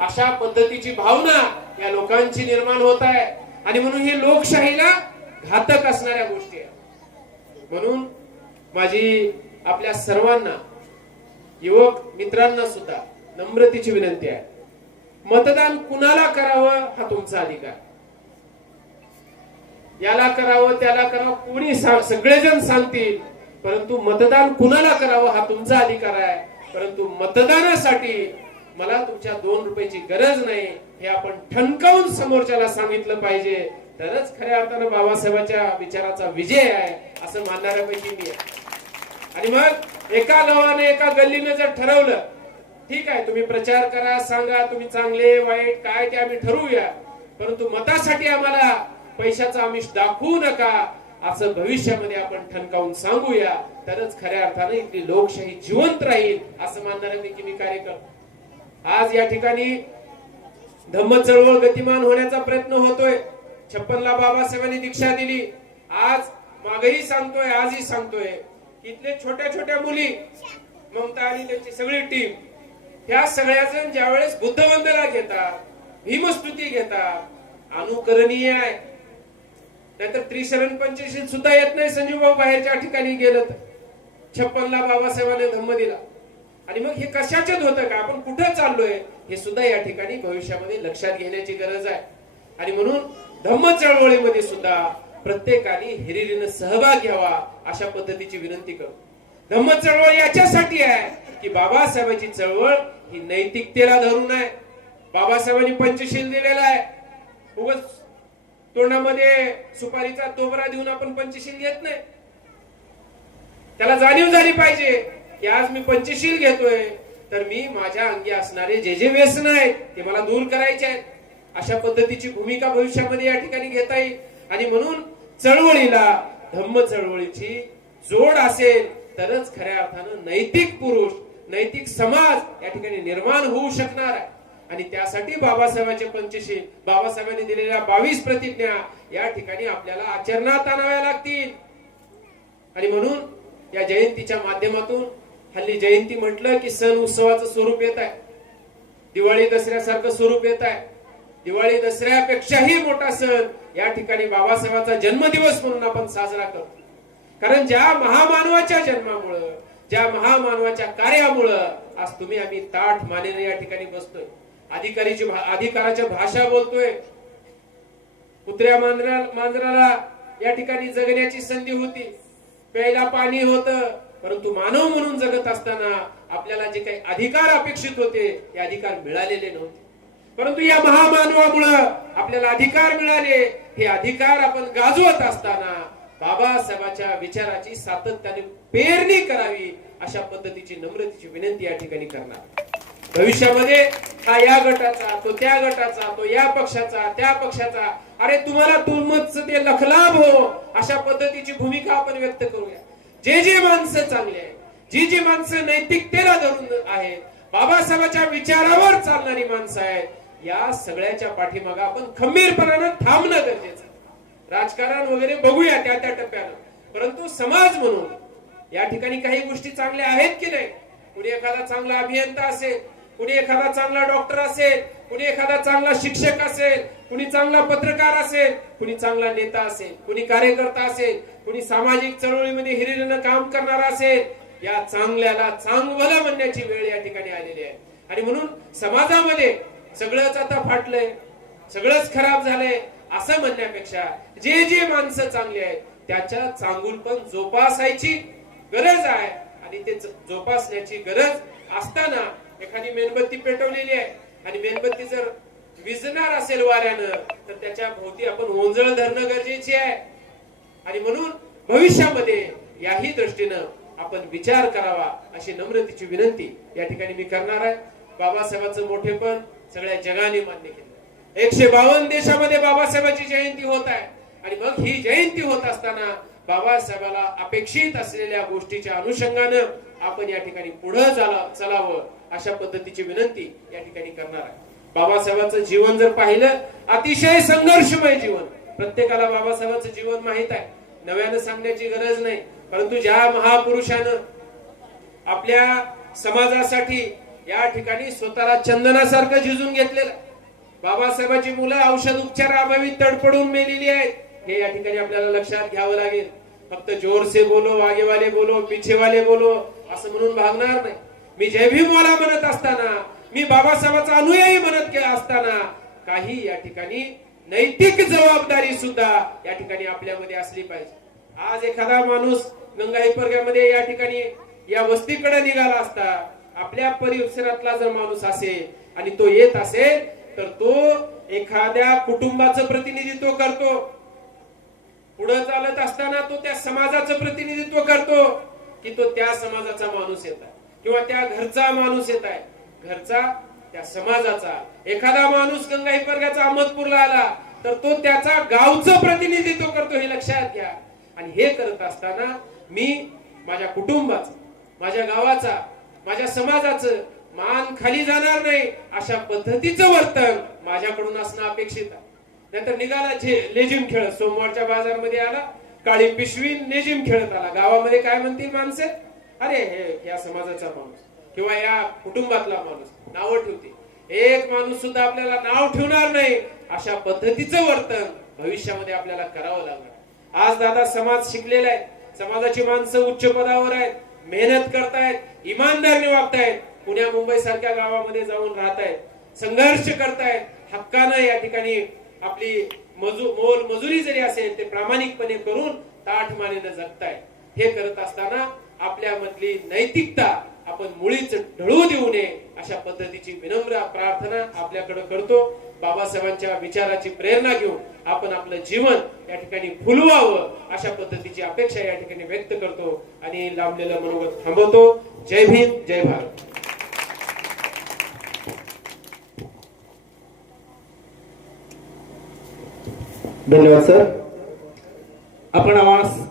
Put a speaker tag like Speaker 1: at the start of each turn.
Speaker 1: अशा पद्धतीची भावना या लोकांची निर्माण होत आहे. आणि म्हणून हे लोकशाहीला घातक असणाऱ्या गोष्टी आहेत. म्हणून माझी आपल्या सर्वांना युवक मित्रांना सुद्धा नम्रतेची विनंती आहे. मतदान कुणाला करावं हा तुमचा अधिकार याला करावं त्याला करावं कोणी सगळेजण सांगतील परंतु मतदान कुणाला करावं हा तुमचा अधिकार आहे. परंतु मतदानासाठी मला तुमच्या दोन रुपयाची गरज नाही हे आपण ठणकावून समोरच्याला सांगितलं पाहिजे. तरच खऱ्या अर्थानं बाबासाहेबांच्या विचाराचा विजय आहे असं मानणाऱ्यापैकी मी आहे. आणि मग एका गावाने एका गल्लीने जर ठरवलं ठीक आहे तुम्ही प्रचार करा सांगा तुम्ही चांगले वाईट काय ते आम्ही ठरवूया. परंतु मतासाठी आम्हाला पैशाचा आमिष दाखवू नका असं भविष्यामध्ये आपण ठणकावून सांगूया. तरच खऱ्या अर्थानं इथली लोकशाही जिवंत राहील असं मानणाऱ्यांपैकी मी कार्य आज या ठिकाणी धम्म चळवळ गतिमान होण्याचा प्रयत्न होतोय. छप्पनला बाबासाहेबांनी दीक्षा दिली. आज मागही सांगतोय आजही सांगतोय इथले छोट्या छोट्या मुली ममता आणि त्यांची सगळी टीम ह्या सगळ्या जण ज्यावेळेस बुद्धवंदना घेतात भीमस्तुती घेतात अनुकरणीय आहे. नाहीतर त्रिशरण पंचशील सुद्धा येत नाही संजीवभाऊ बाहेरच्या ठिकाणी गेलं तर. छप्पनला बाबासाहेबांनी धम्म दिला. आणि मग हे कशाच्यात होतं का आपण कुठं चाललोय? हे सुद्धा या ठिकाणी भविष्यामध्ये लक्षात घेण्याची गरज आहे. आणि म्हणून धम्म चळवळीमध्ये सुद्धा प्रत्येकाने हिरिरीनं सहभाग घ्यावा अशा पद्धतीची विनंती करू. धम्म चळवळ याच्यासाठी आहे की बाबासाहेबांची चळवळ ही नैतिकतेला धरून आहे. बाबासाहेबांनी पंचशील दिलेला आहे. उगच तोंडामध्ये सुपारीचा तोबरा देऊन आपण पंचशील घेत नाही. त्याला जाणीव झाली पाहिजे. की आज मी पंचशील घेतोय. तर मी माझ्या अंगी असणारे जे जे व्यसन आहेत ते मला दूर करायचे आहेत. अशा पद्धतीची भूमिका भविष्यामध्ये या ठिकाणी घेता येईल. आणि म्हणून चळवळीला धम्म चळवळीची जोड असेल तरच खऱ्या अर्थानं नैतिक पुरुष नैतिक समाज या ठिकाणी निर्माण होऊ शकणार आहे. आणि त्यासाठी बाबासाहेबांचे पंचशील बाबासाहेबांनी दिलेल्या बावीस प्रतिज्ञा या ठिकाणी आपल्याला आचरणात आणाव्या लागतील. आणि म्हणून या जयंतीच्या माध्यमातून हल्ली जयंती म्हटलं की सण उत्सवाचं स्वरूप येत आहे. दिवाळी दसऱ्यासारखं स्वरूप येत आहे. दिवाळी दसऱ्यापेक्षाही मोठा सण या ठिकाणी बाबासाहेबांचा जन्मदिवस म्हणून आपण साजरा करतो. कारण ज्या महामानवाच्या जन्मामुळं ज्या महामानवाच्या कार्यामुळं आज तुम्ही आम्ही ताठ मानेने या ठिकाणी बसतोय. अधिकारीची भा- अधिकाराच्या भाषा बोलतोय. कुत्र्या मांजरा मांजराला या ठिकाणी जगण्याची संधी होती. प्यायला पाणी होतं. परंतु मानव म्हणून जगत असताना आपल्याला जे काही अधिकार अपेक्षित होते ते अधिकार मिळालेले नव्हते. परंतु या महामानवामुळं आपल्याला अधिकार मिळाले. हे अधिकार आपण गाजवत असताना बाबासाहेबांच्या विचाराची सातत्याने पेरणी करावी अशा पद्धतीची नम्रतेची विनंती या ठिकाणी करणार भविष्यामध्ये हा या गटाचा तो त्या गटाचा तो या पक्षाचा त्या पक्षाचा अरे तुम्हाला तुमच ते लखलाभ हो अशा पद्धतीची भूमिका आपण व्यक्त करूया. जे जे माणसं चांगली आहेत जी जी माणसं नैतिकतेला धरून आहेत बाबासाहेबांच्या विचारावर चालणारी माणसं आहेत या सगळ्याच्या पाठीमाग आपण खंबीरपणानं थांबणं गरजेचं राजकारण वगैरे बघूया त्या त्या टप्प्यानं. परंतु समाज म्हणून या ठिकाणी काही गोष्टी चांगल्या आहेत की नाही? कुणी एखादा चांगला अभियंता असेल कुणी एखादा चांगला डॉक्टर असेल कुणी एखादा चांगला शिक्षक असेल कुणी चांगला पत्रकार असेल कुणी चांगला नेता असेल कुणी कार्यकर्ता असेल कुणी सामाजिक चळवळीमध्ये हिरिरीनं काम करणारा असेल या चांगल्याला चांगलं म्हणण्याची वेळ या ठिकाणी आलेली आहे. आणि म्हणून समाजामध्ये सगळंच आता फाटलंय सगळंच खराब झालंय असं म्हणण्यापेक्षा जे जे माणसं चांगली आहेत त्याच्या चांगुलपण जोपासायची गरज आहे. आणि ते जोपासण्याची गरज असताना एखादी मेणबत्ती पेटवलेली आहे आणि मेणबत्ती जर विजणार असेल वाऱ्यानं तर त्याच्या भोवती आपण ओंजळ धरणं गरजेची आहे. आणि म्हणून भविष्यामध्ये याही दृष्टीनं आपण विचार करावा अशी नम्रतेची विनंती या ठिकाणी मी करणार आहे. बाबासाहेबांचं मोठेपण सगळ्या जगाने मान्य केलं. एकशे बावन्न देशामध्ये बाबासाहेबांची जयंती होत आहे. आणि मग ही जयंती होत असताना बाबासाहेबाला अपेक्षित असलेल्या गोष्टीच्या अनुषंगानं आपण या ठिकाणी पुढे चलावं. अशा पद्धतीची विनंती या ठिकाणी करणार आहे. बाबासाहेबांचं जीवन जर पाहिलं अतिशय संघर्षमय जीवन. प्रत्येकाला बाबासाहेबांचं जीवन माहीत आहे. नव्यानं सांगण्याची गरज नाही. परंतु ज्या महापुरुषानं आपल्या समाजासाठी या ठिकाणी स्वतःला चंदनासारखं झिजून घेतलेलं बाबासाहेबांची मुलं औषध उपचार अभावी तडपडून मेलेली आहेत. हे या ठिकाणी आपल्याला लक्षात घ्यावं लागेल. फक्त जोरसे बोलो आगे वाले बोलो पीछे वाले बोलो असं म्हणून भागणार नाही. मी जय भीमवाला म्हणत असताना मी बाबासाहेबांचा अनुयायी म्हणत असताना काही या ठिकाणी नैतिक जबाबदारी सुद्धा या ठिकाणी आपल्यामध्ये असली पाहिजे. आज एखादा माणूस गंगा हिपरग्यामध्ये या ठिकाणी या वस्तीकडे निघाला असता आपल्या परिसरातला जर माणूस असेल आणि तो येत असेल तर तो एखाद्या कुटुंबाचं प्रतिनिधित्व करतो. पुढे चालत असताना तो त्या समाजाचं प्रतिनिधित्व करतो की तो त्या समाजाचा माणूस येतात किंवा त्या घरचा माणूस येत आहे. घरचा त्या समाजाचा. एखादा माणूस गंगा हिपरग्याचा अहमदपूरला आला तर तो त्याचा गावचं प्रतिनिधित्व करतो हे लक्षात घ्या. आणि हे करत असताना मी माझ्या कुटुंबाचं माझ्या गावाचा माझ्या समाजाचं मान खाली जाणार नाही अशा पद्धतीचं वर्तन माझ्याकडून असणं अपेक्षित आहे. नंतर निघाला जे लेझिम खेळत सोमवारच्या बाजारमध्ये आला काळी पिशवी लेझिम खेळत आला. गावामध्ये काय म्हणतील माणसे? अरे हे या समाजाचा माणूस किंवा या कुटुंबातला माणूस नावं ठेवते. एक माणूस सुद्धा आपल्याला नाव ठेवणार नाही अशा पद्धतीचं वर्तन भविष्यामध्ये आपल्याला करावं लागणार. आज दादा समाज शिकलेला आहे समाजाची माणसं उच्च पदावर आहेत मेहनत करतायत इमानदारीने वागतायत पुण्या मुंबई सारख्या गावामध्ये जाऊन राहतायत संघर्ष करतायत हक्कानं या ठिकाणी आपली मजू मोल मजुरी जरी असेल ते प्रामाणिकपणे करून ताठ मानेनं जगतायत. हे करत असताना आपल्यामधली नैतिकता आपण मुळीच ढळू देऊ नये अशा पद्धतीची विनम्र प्रार्थना आपल्याकडे करतो. बाबासाहेबांच्या विचाराची प्रेरणा घेऊन आपण आपलं जीवन या ठिकाणी फुलवावं अशा पद्धतीची अपेक्षा या ठिकाणी व्यक्त करतो आणि लांबलेलं मनोगत थांबवतो. जय भीम जय भारत.
Speaker 2: धन्यवाद सर. आपण आम्हाला